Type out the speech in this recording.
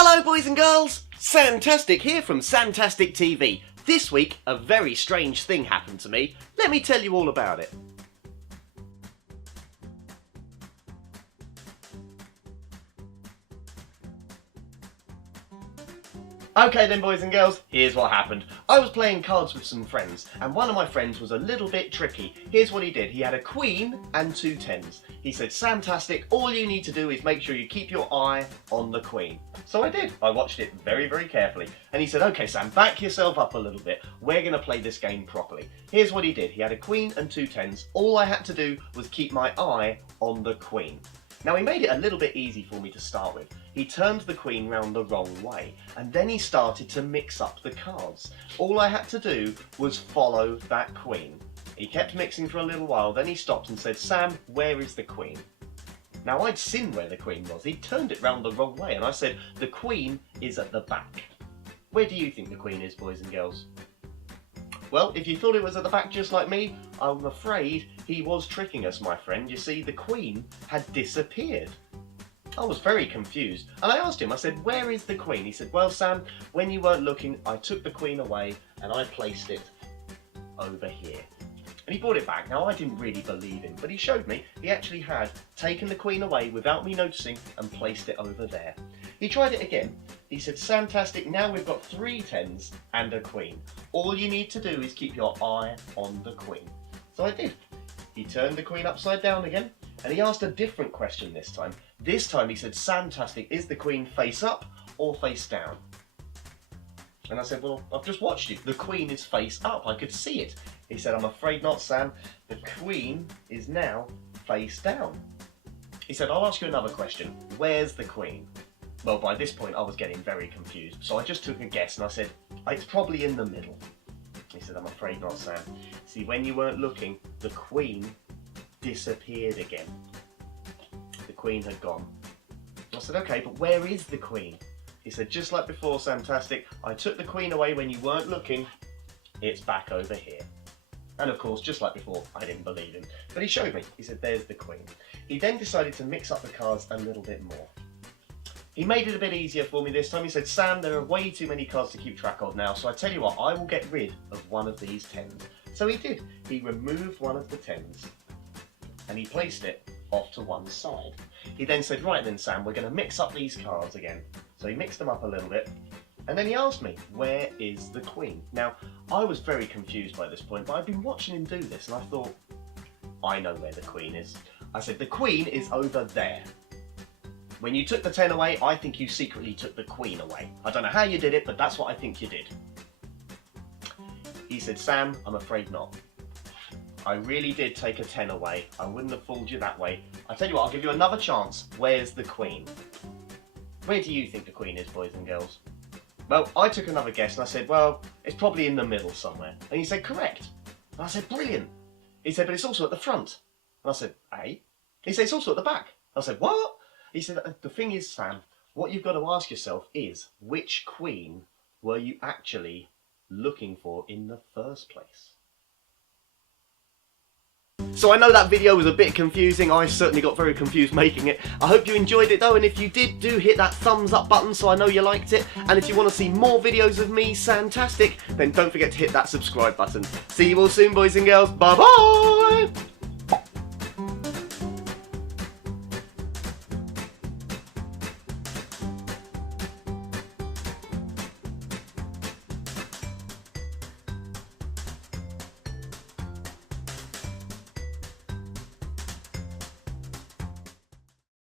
Hello boys and girls, Sam Tastic here from Sam Tastic TV. This week a very strange thing happened to me. Let me tell you all about it. Okay then boys and girls, here's what happened. I was playing cards with some friends and one of my friends was a little bit tricky. Here's what he did. He had a queen and two tens. He said, Sam Tastic, all you need to do is make sure you keep your eye on the queen. So I did. I watched it very, very carefully. And he said, okay Sam, back yourself up a little bit. We're going to play this game properly. Here's what he did. He had a queen and two tens. All I had to do was keep my eye on the queen. Now he made it a little bit easy for me to start with. He turned the queen round the wrong way and then he started to mix up the cards. All I had to do was follow that queen. He kept mixing for a little while, then he stopped and said, Sam, where is the queen? Now I'd seen where the queen was. He turned it round the wrong way and I said, the queen is at the back. Where do you think the queen is, boys and girls? Well, if you thought it was at the back just like me, I'm afraid he was tricking us, my friend. You see, the queen had disappeared. I was very confused and I asked him, I said, where is the queen? He said, well Sam, when you weren't looking, I took the queen away and I placed it over here. And he brought it back. Now I didn't really believe him, but he showed me he actually had taken the queen away without me noticing and placed it over there. He tried it again. He said, Sam Tastic, now we've got three tens and a queen. All you need to do is keep your eye on the queen. So I did. He turned the queen upside down again and he asked a different question this time. This time he said, Sam Tastic, is the queen face up or face down? And I said, well, I've just watched you. The queen is face up. I could see it. He said, I'm afraid not, Sam. The queen is now face down. He said, I'll ask you another question. Where's the queen? Well, by this point, I was getting very confused. So I just took a guess and I said, it's probably in the middle. He said, I'm afraid not, Sam. See, when you weren't looking, the queen disappeared again. The queen had gone. I said, okay, but where is the queen? He said, just like before, Sam Tastic, I took the queen away when you weren't looking. It's back over here. And of course, just like before, I didn't believe him. But he showed me. He said, there's the queen. He then decided to mix up the cards a little bit more. He made it a bit easier for me this time. He said, Sam, there are way too many cards to keep track of now, so I tell you what, I will get rid of one of these tens. So he did. He removed one of the tens and he placed it off to one side. He then said, right then, Sam, we're going to mix up these cards again. So he mixed them up a little bit. And then he asked me, where is the queen? Now, I was very confused by this point, but I'd been watching him do this and I thought, I know where the queen is. I said, the queen is over there. When you took the 10 away, I think you secretly took the queen away. I don't know how you did it, but that's what I think you did. He said, Sam, I'm afraid not. I really did take a 10 away. I wouldn't have fooled you that way. I tell you what, I'll give you another chance. Where's the queen? Where do you think the queen is, boys and girls? Well, I took another guess and I said, well, it's probably in the middle somewhere. And he said, correct. And I said, brilliant. He said, but it's also at the front. And I said, eh? He said, it's also at the back. I said, what? He said, the thing is, Sam, what you've got to ask yourself is, which queen were you actually looking for in the first place? So I know that video was a bit confusing. I certainly got very confused making it. I hope you enjoyed it though, and if you did, do hit that thumbs up button so I know you liked it. And if you want to see more videos of me, Sam Tastic, then don't forget to hit that subscribe button. See you all soon, boys and girls. Bye bye!